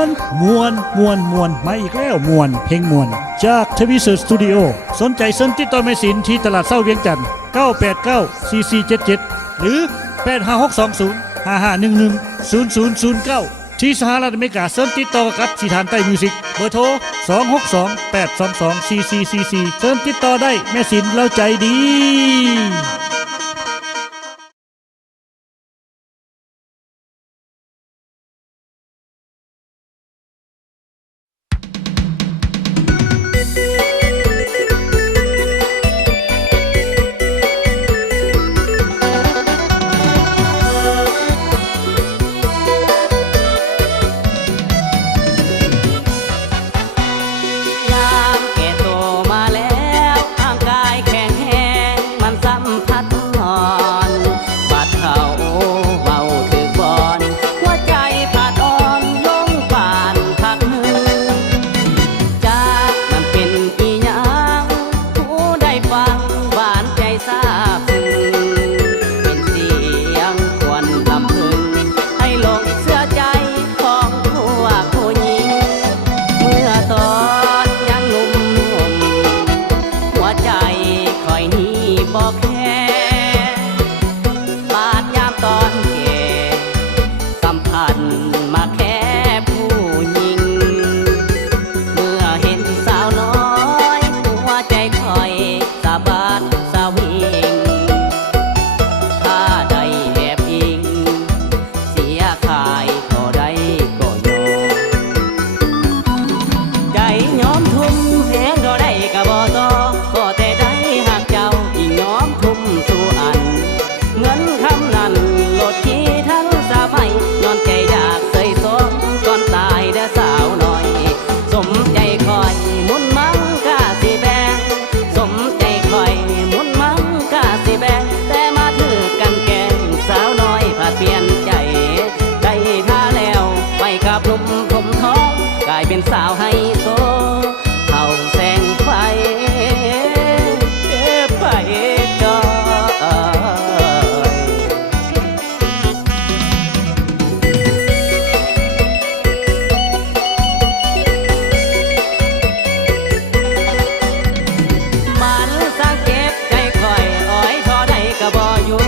วนมาอีกแล้วมวนเพลงมวนจากทวิเซอร์สตูดิโอสนใจเซินติดต่อแม่สินที่ตลาดเศร้าเวียงจันทร์9894477หรือ8562055110009ที่สหรัฐอเมริกาเซินติดต่อกับสีฐานใต้มิวสิกเบอร์โทร2628224444เซินติดต่อได้แม่สินเราใจดีสาวให้โซเท่าแสงไฟไปจอยมันสังเก็บใจคอยอ้อยทอได้กะบ่อยู่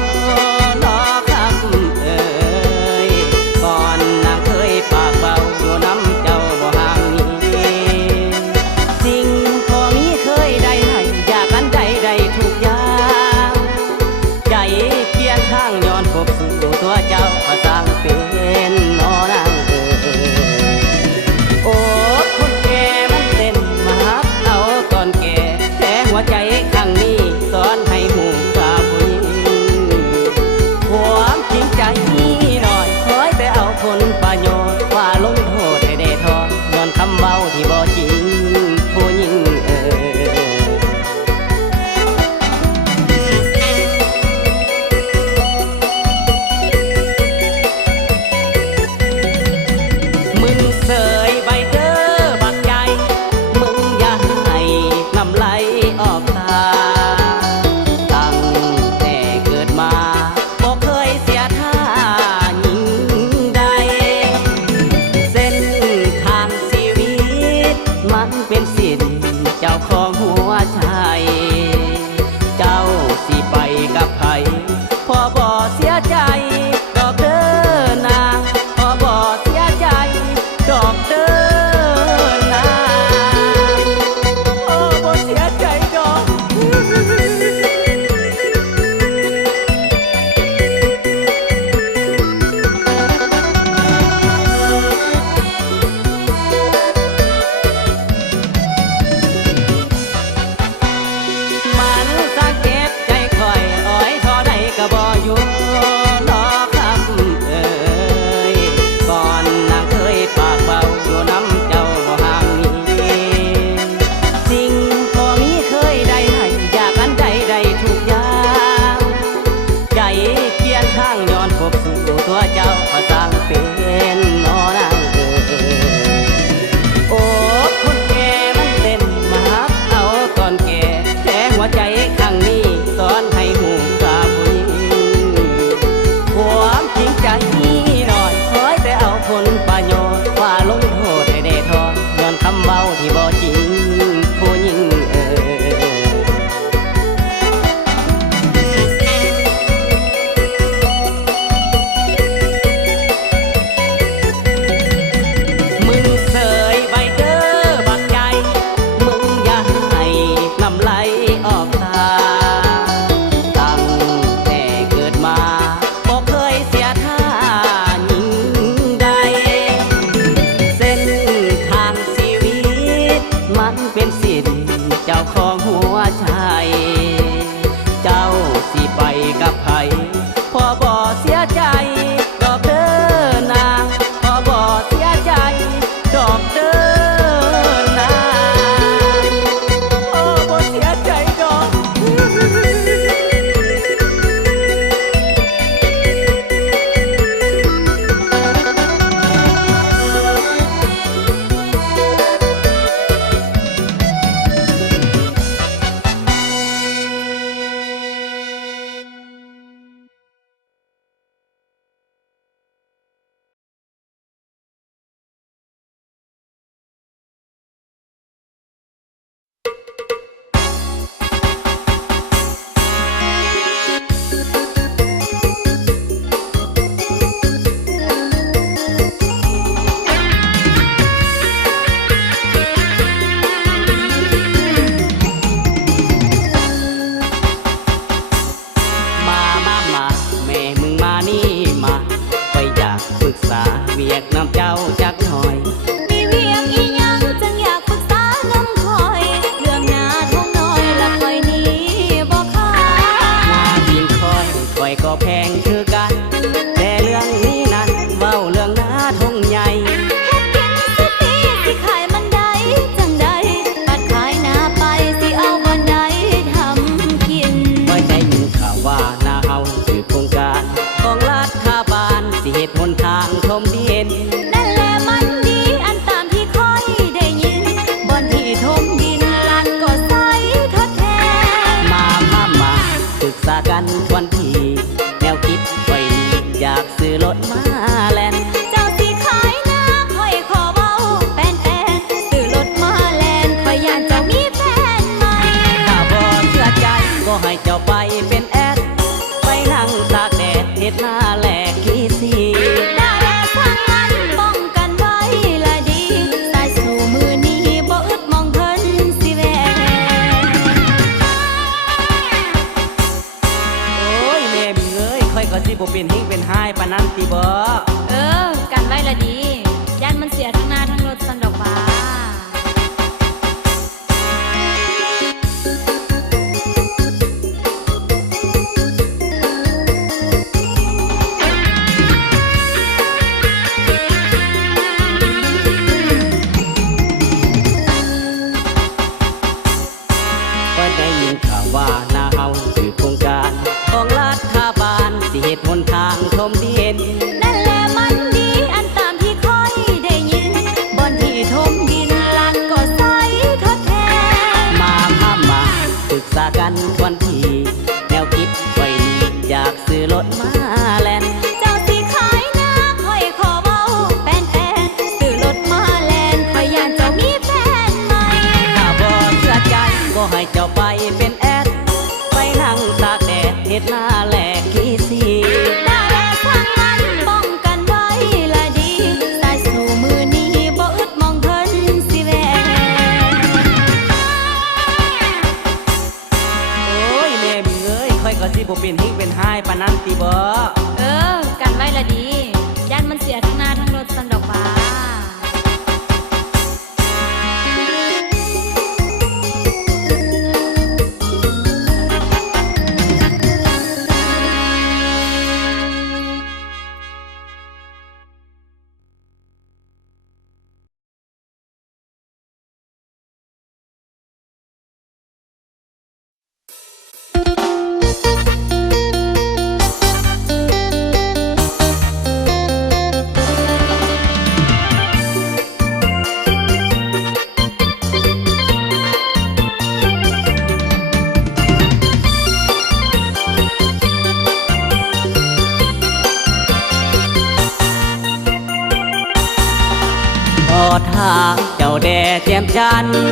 นอคำก่อนนางเคยปากเบาอยู่น้ำตัวเจ้าก็สร้างเป็นนอนางโอ้คนแก่มันเต้นมาฮักเอาตอนแก่แต่หัวใจข้างนี้สอนให้หูกาผู้หญิงความจริงใจหน่อยคอยไปเอาผลประโยชน์ว่าลงโทษให้ได้ทอนย้อนคำเบาที่บ่จริงผู้หญิงเสยใบเด้อบักใหญ่มึงอย่าให้น้ำไหลออกตาตั้งแต่เกิดมาบ่เคยเสียท่ายิ่งใดเส้นทางชีวิตมันเป็นสิทธิ์เจ้าของหัวใจเจ้าสิไปกับใครพอบ่เสียใจดอกเด้อนางพอบ่เสียใจดอกเดินนางโอ้บ่เสียใจดอกมันสังเก็บใจคอยอ้อยทอได้ก็บ่อยู่นอคำก่อนนางเคยปากเบาอยู่น้ำเจ้าบ่ห่างนี้สิ่งพอมีเคยได้ให้อยากอันใดได้ทุกอย่างใจเปลี่ยนทางย้อนพบสู่ตัวเจ้าก็สร้างเป็นนอนางโอ้คนแก่มันเต้นมาฮักเอาตอนแก่แต่หัวใจข้างนี้สอนให้หูกาผู้หญิงความจริงใจหน่อยคอยไปเอาผลประโยชน์ว่าลงโท กน้ำเจ้าจักหน่อยมีเวียงอีหยังจังอยากปรึกษาน้ำคอยเรื่องหน้าท้องน้อยละคอยนี้บ่ค่าหน้าดินคอยก็แพงคือกันแต่เรื่องนี้นั้นเว้าเรื่องหน้าท้องใหญ่เฮ็ดกินสิปีสิขายมันได้จังใดปัดขายหน้าไปสิเอาบ่ได้ทำกินไว้ได้ยินข่าวว่าหน้าเฮาถือโครงการของรัฐบาลสิเฮ็ดหนทางถมดินนั่นแหละมันดีอันตามที่ค่อยได้ยินบ่อนที่ถมดินลัดก็ใส่ทดแทนมาปรึกษากันทวนทีแนวคิดไว้อยากซื้อรถมาแล่นเจ้าสิขายหน้าค่อยขอเว้าแป้นซื้อรถมาแล่นค่อยย่านเจ้ามีแฟนใหม่ถ้าบ่เชื่อใจก็ให้เจ้าไปเป็นแอดไปนั่งตากแดดเฮ็ดหน้าแลกขี้สีหน้าแลกทางนั้นป้องกันไว้ละดีสายสู่มือนี้บ่อึดมองเพิ่นสิแวโอ้ยแม่บิงเอ้ยค่อยก็สิบ่เป็นหิ้งเป็นหายปานนั้นติบ่กันไว้ละดีย่านมันเสียทั้งหน้าทั้งรถสันดอกฟ้าก็ได้ยินข่าวว่าหน้าเฮาถือโครงการของรัฐบาลสิเฮ็ดหนทางถมดินนั่นแหละมันดีอันตามที่ค่อยได้ยินบ่อนที่ถมดินลัดก็ใส่ทดแทนมาปรึกษากันทวนทีแนวคิดไว้อยากซื้อรถมาแล่นเจ้าสิขายหน้าค่อยขอเว้าแป้นซื้อรถมาแล่นค่อยย่านเจ้ามีแฟนใหม่ถ้าบ่เชื่อใจก็ให้เจ้าไปเป็นแอดไปนั่งตากแดดเฮ็ดหน้าแลกขี้สีหน้าแลกทางนั้นป้องกันไว้ละดีสายสู่มือนี้บ่อึดมองเพิ่นสิแวโอ้ยแม่บิงเอ้ยค่อยก็สิบ่เป็นหิ้งเป็นหายปานนั้นติบ่กันไว้ละดีย่านมันเสียทั้งหน้าทั้งรถสันดอกฟ้าทางเจ้าแด่แจ่มจันทร์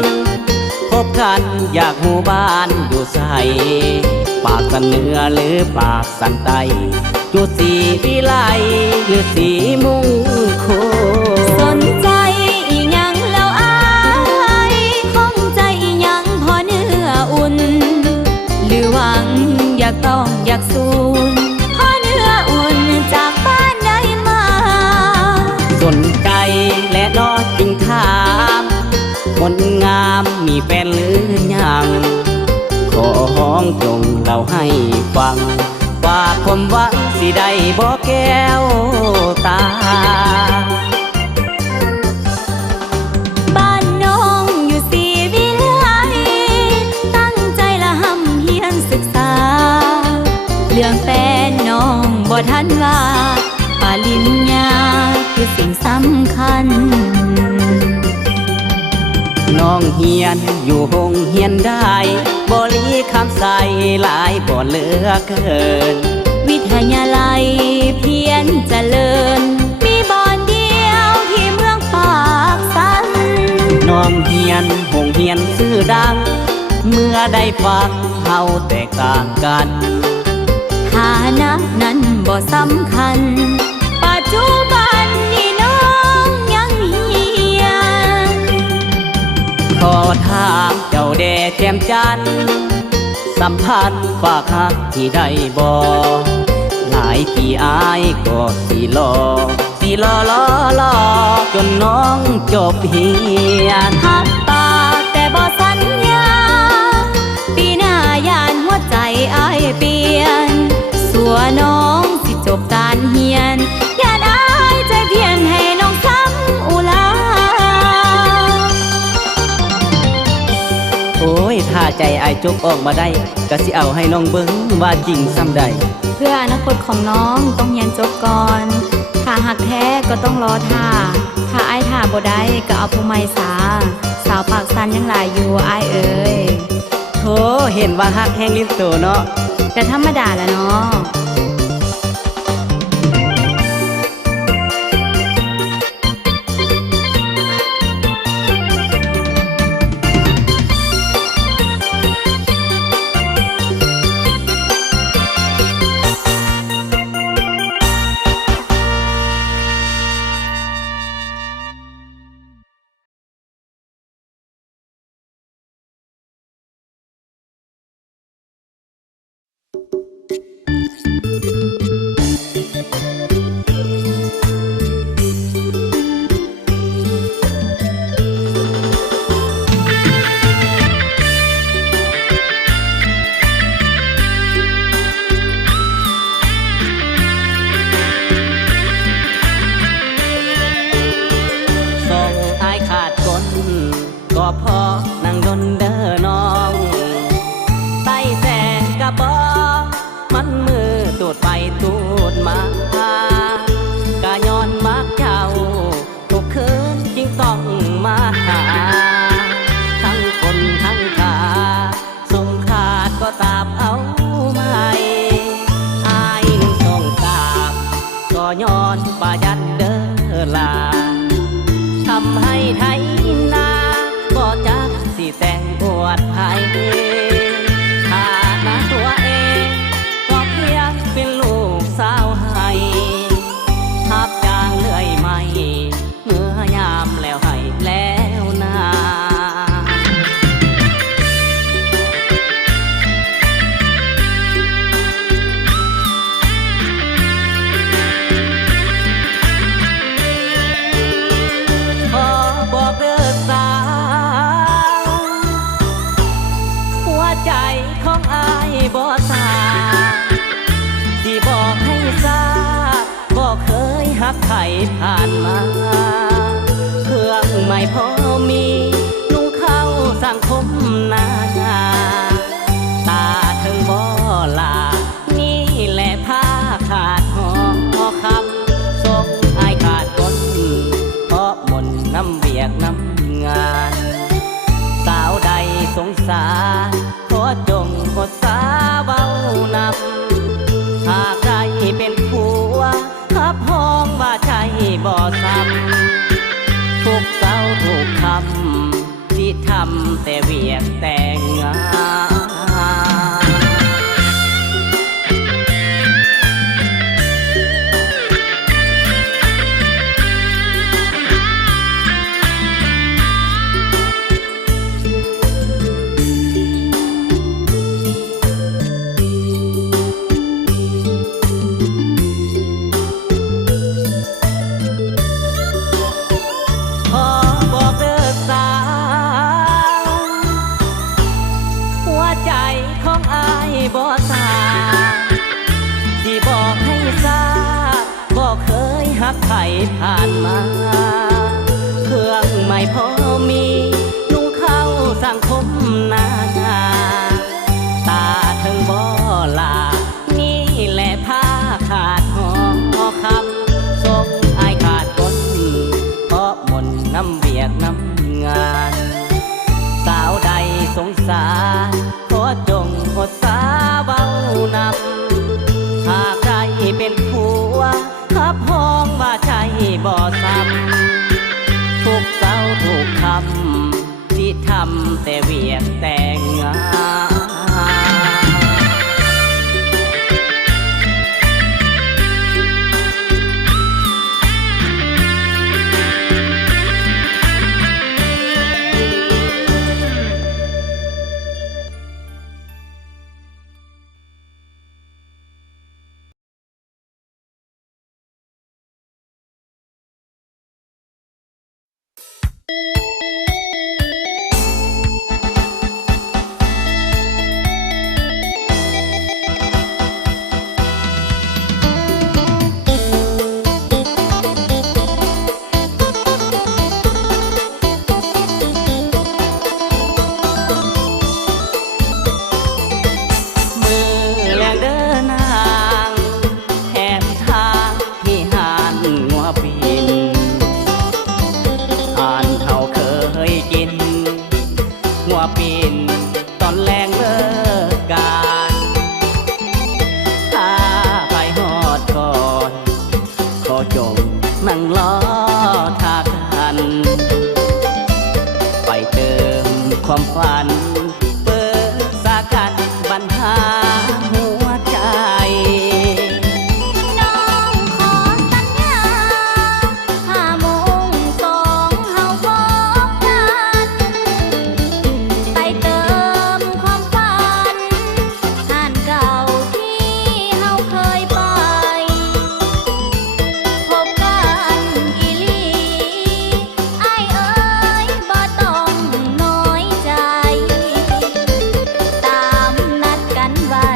พบกันอยากหูบ้านอยู่ใสปากสันเหนือหรือปากสันใต้อยู่สีวิไลหรือสีมุงโคสนใจอีหยังแล้วอายข้องใจอีหยังพอเนื้ออุ่นหรือหวังอยากต้องอยากสูนพอเนื้ออุ่นจากบ้านใดมาสนใจและนอจริงถามคนงามมีแฟนหรือยังขอห้องจงเล่าให้ฟังฝากความหวังสิได้บ่แก้วตาบ้านน้องอยู่สีวิไลตั้งใจละหำเฮียนศึกษาเรื่องแฟนน้องบ่ทันว่าปริญญาคือสิ่งสำคัญน้องเฮียนอยู่ห้องเฮียนได้บ่ลีคำใส่หลายบ่เหลือเกินวิทยาลัยเพียรเจริญมีบ่อนเดียวที่เมืองปากสันน้องเฮียนห้องเฮียนชื่อดังเมื่อได้ฟังเฮาแตกต่างกันฐานะนั้นบ่สำคัญปัจจุบันนี่น้องยังเฮียนขอถามเจ้าแด่แจ่มจันทร์สัมพันธ์ฝากหักที่ได้บ่หลายปีอายก็สิรอ นน้องจบเฮียน หักปากแต่บ่สัญญาปีหน้ายานหัวใจอายเปลี่ยนสัวน้องสิจบการเฮียนยานอายใจเพียนให้น้องซ้ำอุลา โอ้ยถ้าใจอายจบออกมาได้ก็สิเอาให้น้องเบิ่งว่าจริงซ้ำใด เพื่ออนาคตของน้องต้องเรียนจบก่อนถ้าหักแท้ก็ต้องรอท่าถ้าอายท่าบ่ได้ก็เอาผู้ใหม่สาสาวปากสันยังหลายอยู่อายเอ๋ย โธเห็นว่าฮักแห้งลิ้นโตเนาะ แต่ธรรมดาละเนาะ ส่งอายขาดคนก็พอนั่งดนเด้อน้องใต้แสงกระบอกมันมือตูดไปตูดมากะย้อนมักเจ้าทุกคืนจึงต้องมาหาทั้งคนทั้งขาส่งขาดก็ตามเอาไม่อายนุ่งส่งตามก็ย้อนประยันเด้อลา ทำให้ไทยนาก็จักสิแต่งอวดให้ฐานะตัวเองก็เพียงเป็นลูกสาวให้ทับจางเลื่อยไม่เมื่อยามแล้วให้แล้วนา ขอบอกเด้อสาวหัวใจของอายบ่สาที่บอกให้ทราบบอกเคยหักใครผ่านมา เครื่องไม่พอมีนุ่งเข้าสังคมนานาตาถึงบ่ลานี่แหละผ้าขาดหอคำส่งอายขาดคน เพราะหมนน้ำเบียกน้ำงาน สาวใดสงสารขอจงกดสาเบานำหากใครเป็นผัวขับห้องว่าใจบ่ซ้ำทุกเศร้าทุกคำที่ทำแต่เวียกแต่งงาน ขอบอกเด้อสาวหัวใจของอายบ่สาที่บอกให้ทราบบอกเคยหักใครผ่านมา เครื่องไม่พอมีนุ่งเข้าสังคมนานาตาถึงบ่ลานี่แหละผ้าขาดหอคำส่งอายขาดคน เพราะหมนน้ำเบียกน้ำงาน สาวใดสงสารขอจงกดสาเบานำหากใครเป็นผัวขับห้องว่าใจบ่ซ้ำทุกเศร้าทุกคำที่ทำแต่เวียกแต่งงาน มือแลงเดินนางแถมทางที่หานงัวปีนอ่านเท่าเคยกินงัวปีนตอนแรงเลิกการถ้าไปหอดก่อนขอจงนั่งล้อทากัน ไปเติมความฝันเปิดสากันปัญหาหัวใจ น้องขอสัญญา5 โมง 2เฮาพบกันไปเติมความฝันห้านเก่าที่เฮาเคยไปพบกันอีหลีอ้ายเอ๋ยบ่ต้องน้อยใจตามนัดกันไว้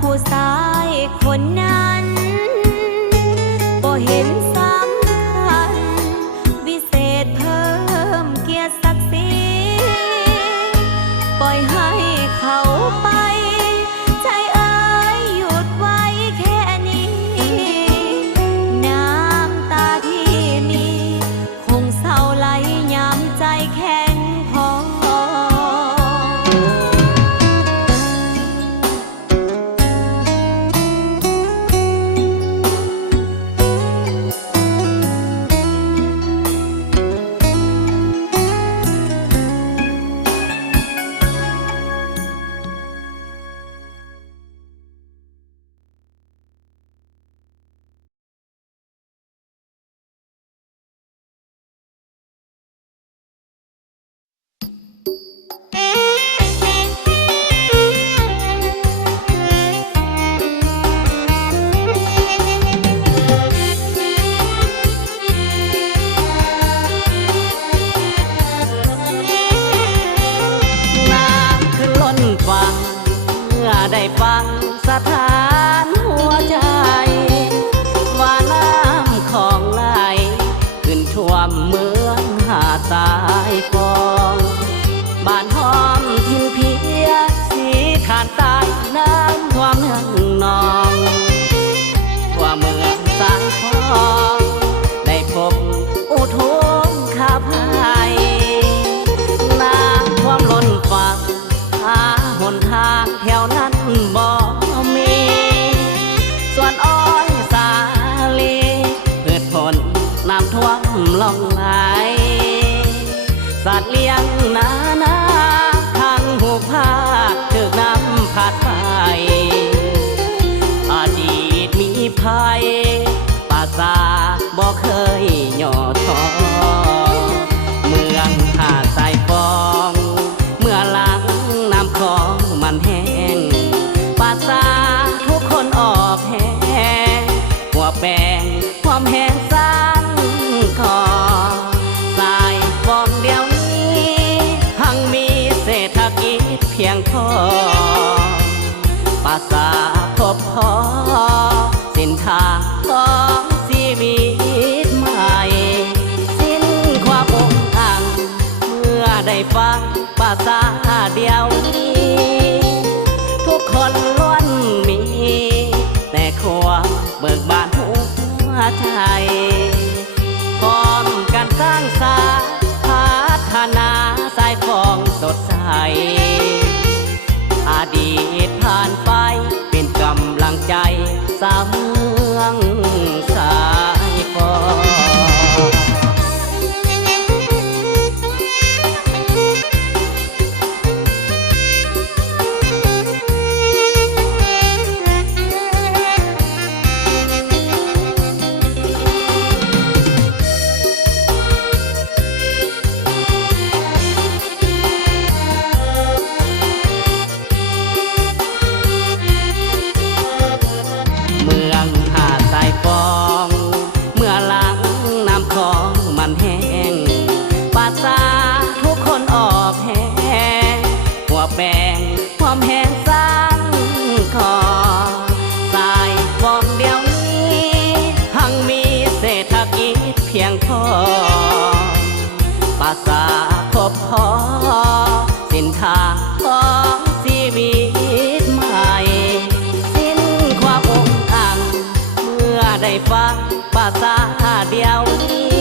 ผู้ชายคนนั้นบ่เห็นสำคัญวิเศษเพิ่มเกียรติศักดิ์ศรีปล่อยให้เขาไปใจเอ้ยหยุดไว้แค่นี้น้ำตาที่มีคงเศร้าไหลยามใจแข็งพอ น้ำขึ้นล้นฝั่งเมื่อได้ฟังสถานหัวใจ ว่าน้ำของไหลขึ้นท่วมเมืองหาดทรายฟองบ้านหอมทินเพียสีขานตายน้ำท่วมเมืองนองทั่วเมืองสางฟองได้พบอุทุมข้าพายน้ำท่วมล้นฝั่งหาหนทางแถวนั้นบ่มี ส่วนอ้อยสาลีพืชผลน้ำท่วมล่องไหลสัตว์เลี้ยงนาทางหูกผ้าถึกน้ำพัดไปอดีตมีภัยป่าสาบ่เคยหย่อท้อเมืองหาดทรายฟองเมื่อหลังน้ำของมันแห้งป่าสาทุกคนออกแห้งหัวแปงความแห้งสร้างคอสายฟองเดียวนี้หังมีเศรษฐกิจเพียงพอป่าสาพบพอสินทางของชีวิตใหม่สิ้นความองอังเมื่อได้ฟังภาษาเดียวนี้ ทุกคนล้วนมีแต่ความเบิกบานหัวใจพร้อมกันสร้างสรรค์พัฒนาสายฟองสดใสอดีตผ่านไปเป็นกำลังใจสาวเมืองสายฟอง เมืองหาดทรายฟองเมื่อหลังน้ำของมันแห้งป่าสาทุกคนออกแห้งหัวแปงความแห้งสร้างคอสายฟองเดียวนี้หังมีเศรษฐกิจเพียงพอป่าสาพบพอสินทางของชีวิตใหม่สิ้นความองอังเมื่อได้ฟังภาษาเดียวนี้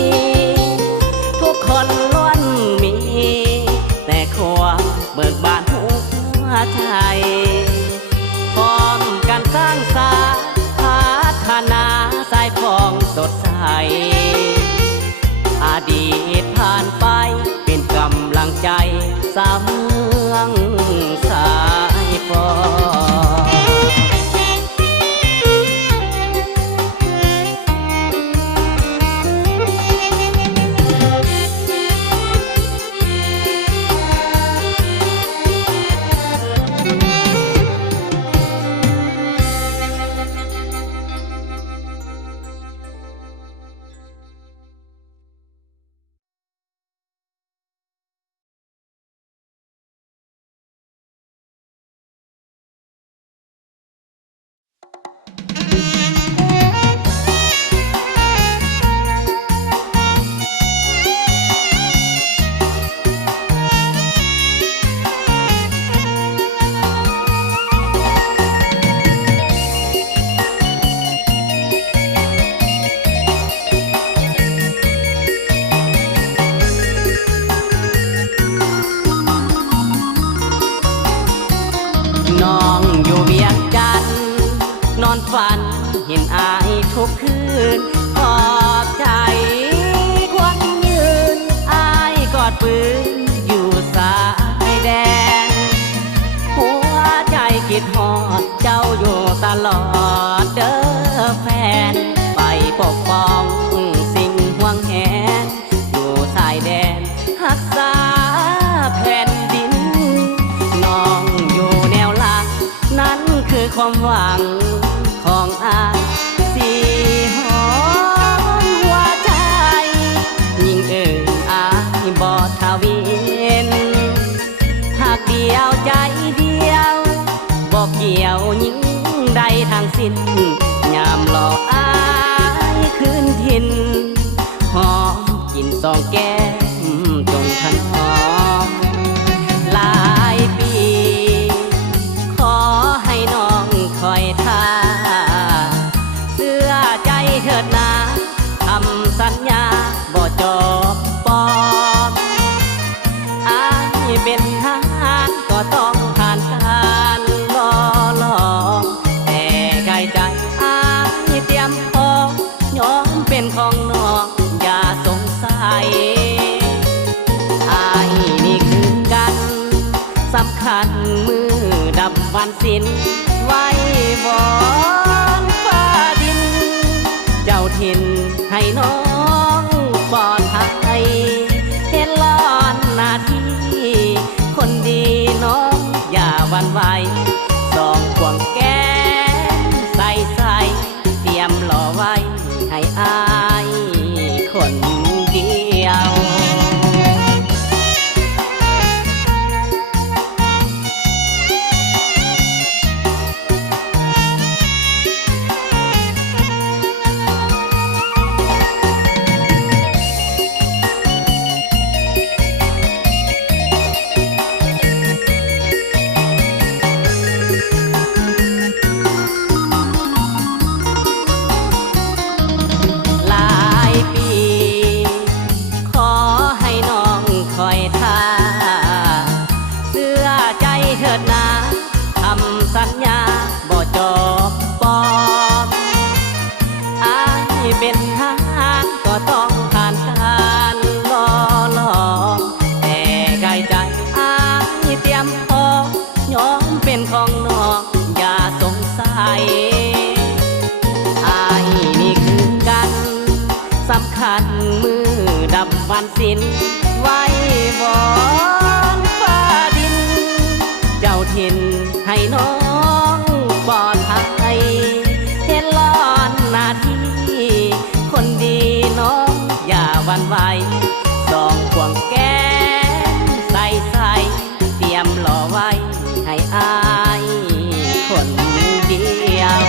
ทุกคนล้วนมีแต่ความเบิกบานหัวใจพร้อมกันสร้างสรรค์พัฒนาสายฟองสดใสอดีตผ่านไปเป็นกำลังใจสาวเมืองสายฟอง นขอบใจควันยืนอายกอดปืนอยู่สายแดนหัวใจคิดฮอดเจ้าอยู่ตลอดเด้อแฟนไปปกป้องสิ่งห่วงแหนอยู่ชายแดนรักษาแผ่นดินน้องอยู่แนวหลังนั้นคือความหวังของอายสีหอมหัวใจยิ่งอายบ่ทวินหากเดียวใจเดียวบ่เกี่ยวยิ่งใดทางสิ้นยามหลอกอายคืนถิ่นหอมกินสองแก้มจนทันหอมหลายปีขอให้น้องคอยท่าเสื้อใจเถิดนาทำสัญญาบ่จบปอบอายเป็นทหารก็ต้องผ่านการล่อหลอกแต่กายใจอายเตรียมพร้อมยอมเป็นของน้องอย่าสงสัยอายนี่คือกันสำคัญมือดับวันสิ้นไว้วอนฟ้าดินเจ้าถิ่นให้น้องปลอดภัยเห็นล้อนหน้าที่คนดีน้องอย่าหวั่นไหวสองขวงแก้มใส่เตรียมรอไว้ให้อายคนเดียว วันสิ้นไว้วอนฟ้าดินเจ้าถิ่นให้น้องปลอดภัยเห็นล้อนหน้าที่คนดีน้องอย่าหวั่นไหวสองขวงแก้มใส่เตรียมรอไว้ให้อายคนเดียว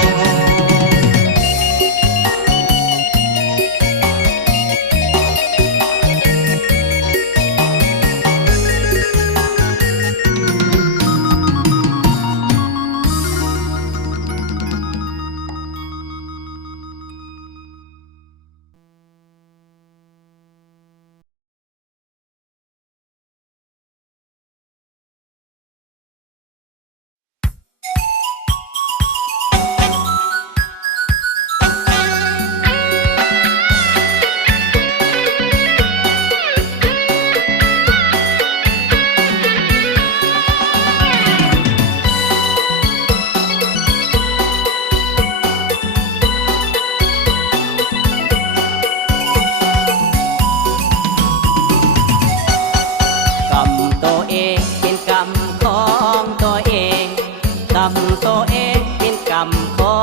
ตัวเองเป็นกรรมขอ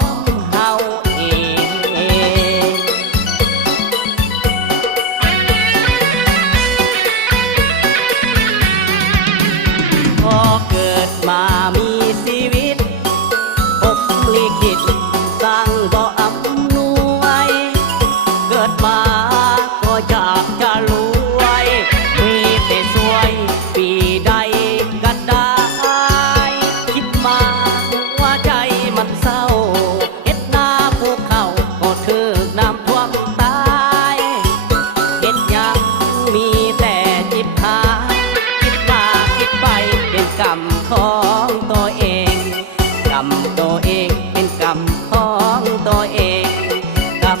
งเฮาเองพอเกิดมามีชีวิตพบลิขิตสร้างบ่อำนวยเกิดมาก็อยากจะรวยมีแต่สวยปีใดก็ได้ของตัวเองกรรมตัวเองเป็นกรรมของตัวเองกรรม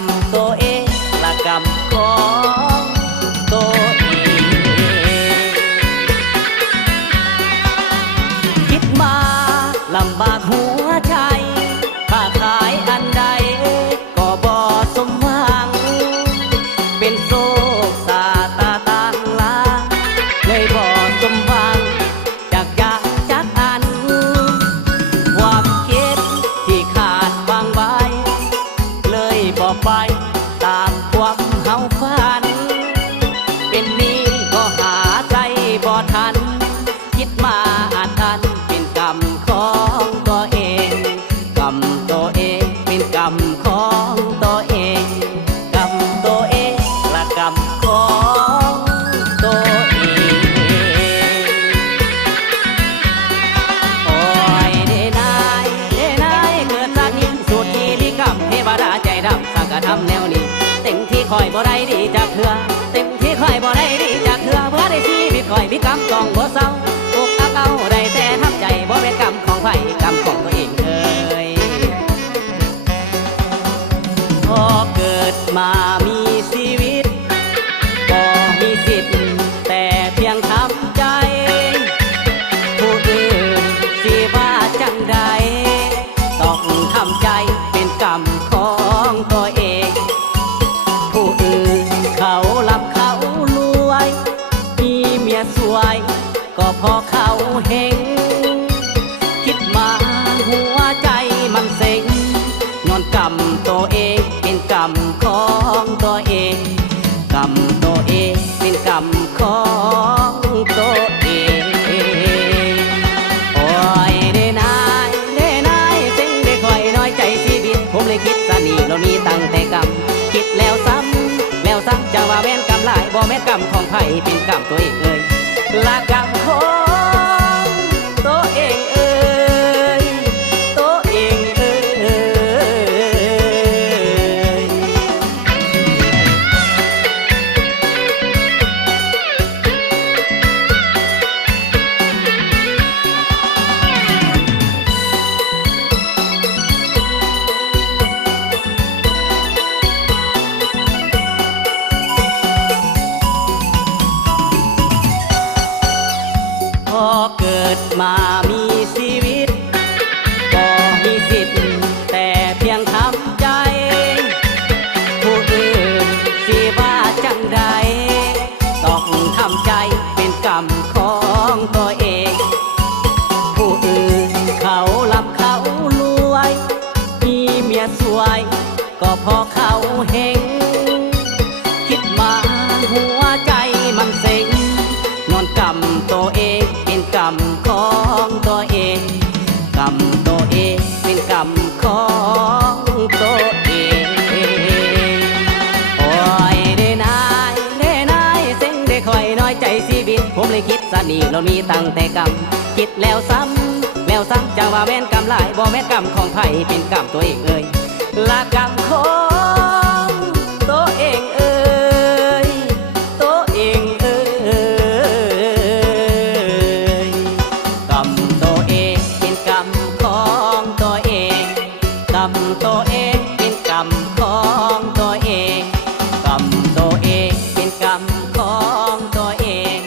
คอยบ่ได้ดีจากเธอเต็มที่คอยบ่ได้ดีจากเธอเพื่อได้ชีวิตคอยมีกรรมต้องบ่เศร้าอกอักเอาได้แต่ทำใจบ่เป็นกรรมของไผกรรมของตัวเองเอ่ยพอเกิดมามีชีวิตก็มีสิทธิ์แต่เพียงทำใจผู้อื่นสิว่าจังใดต้องทำใจเป็นกรรมของตัวเองผู้อื่นเขารับเขารวยมีเมียสวยก็พอเขาเฮงคิดมาหัวใจมันเซ็งนอนกรรมตัวเองเป็นกรรมของตัวเองกรรมตัวเองเป็นกรรมของตัวเองโอ้ยได้นายเซ็งได้คอยน้อยใจชีวิตผมเลยคิดซะนี่เรามีตั้งแต่กรรมคิดแล้วซ้ำจะว่าแม่นกรรมหลายบ่แม่นกรรมของไผเป็นกรรมตัวเองเลยละกรรมของตัวเองเอ่ยตัวเองเอ่ยพอเกิดมามีชีวิตก็มีสิทธิ์แต่เพียงทำใจผู้อื่นสิว่าจังใดต้องทำใจเป็นกรรมของตัวเองผู้อื่นเขารับเขารวยมีเมียสวยก็พอเขาเฮงคิดมาหัวใจมันเซ็งนอนกรรมตัวเองเป็นกรรมของตัวเองกรรมตัวเองเป็นกรรมของตัวเองโอ้ยได้นายเซ็งได้คอยน้อยใจชีวิตผมเลยคิดซะนี่เรามีตั้งแต่กรรมคิดแล้วซ้ำจะว่าแม่นกรรมหลายบ่แม่นกรรมของไผเป็นกรรมตัวเองเอ่ยละกรรมของตัวเองเอ่ยตัวเองเอ่ยกรรมตัวเองเป็นกรรมของตัวเองกรรมตัวเองเป็นกรรมของตัวเองกรรมตัวเองเป็นกรรมของตัวเอง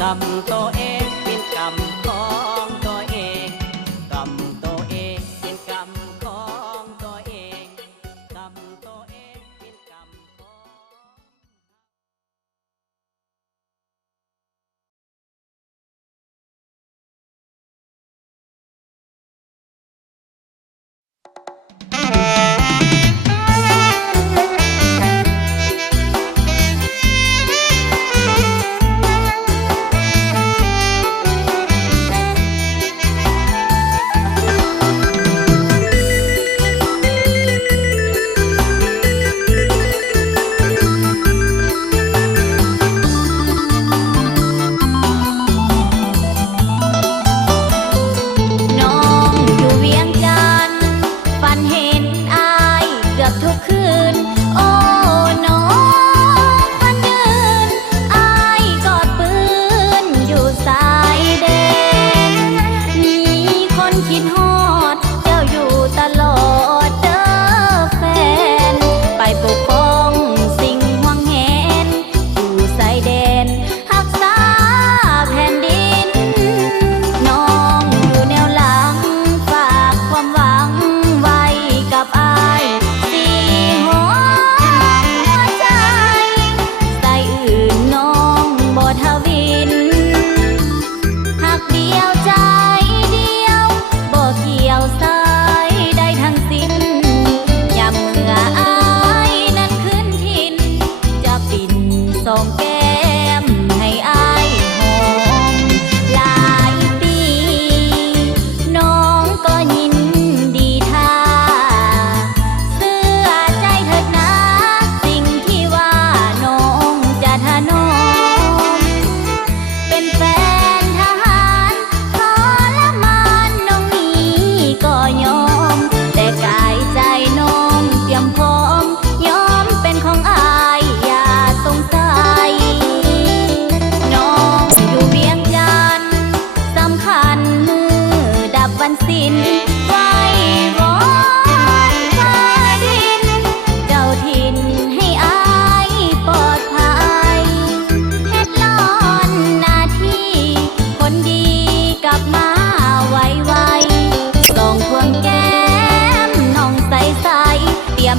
กรรมตัวเองเป็นกรรมของตัวเองกรรมตัวเองเป็นกรรมของตัวเองกรรมตัวเองเป็นกรรมของ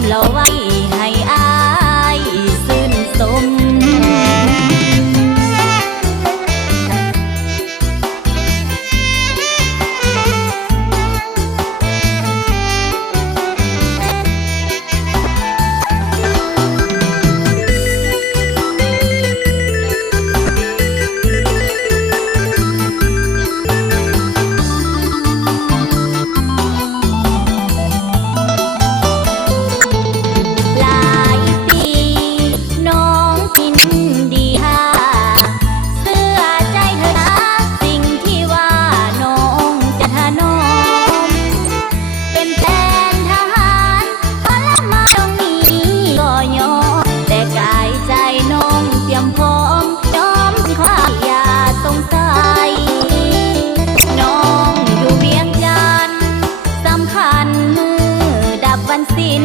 ำเราไว้ให้อายซื่นสม หลายปีน้องกินดีค่ะเสื้อใจเธอนะสิ่งที่ว่าน้องจะถนอมเป็นแฟนทหารพอละมาตรงนี้ก็ยอมแต่กายใจน้องเตรียมพร้อมยอมขออย่าสงสัยน้องอยู่เวียงจันทน์สำคัญมือดับวันสิ้น